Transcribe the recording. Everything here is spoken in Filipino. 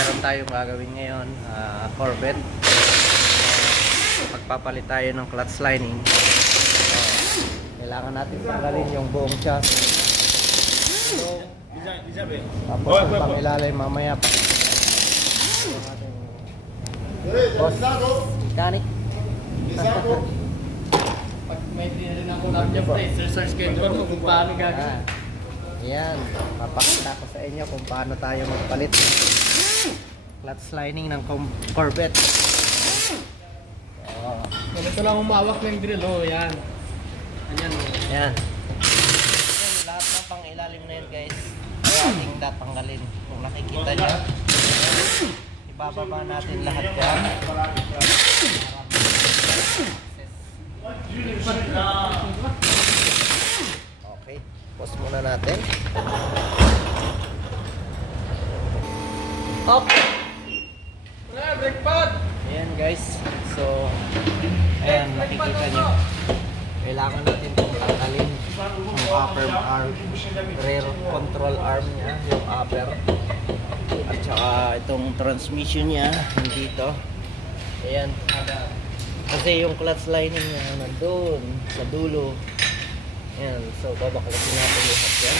meron tayong gagawin ngayon, Corvette. Magpapalit tayo ng clutch lining. Kailangan natin tanggalin yung buong chassis. Tapos ang pangilalay mamaya pa. Boss, mechanic. Pag may rin ako lang dyan, research kayo doon kung paano gagawin. Ayan, papakita ko sa inyo kung paano tayo magpalit ng clutch lining ng Corvette. Ito lang umawak ng drill, oh, yan. Ayan, oh. Ayan. Ayan, lahat ng pangilalim na yun guys, ay ating tatanggalin. Kung nakikita nyo, ibababa natin lahat yan. Okay, pause muna natin. Up! Brake pad! Ayan guys, so ayan, nakikita nyo, kailangan natin itong tanggalin yung upper arm, rear control arm nya, yung upper, at saka itong transmission nya nandito. Ayan, kasi yung clutch lining nya nandun sa dulo. Ayan, so babaklasin natin lahat yan.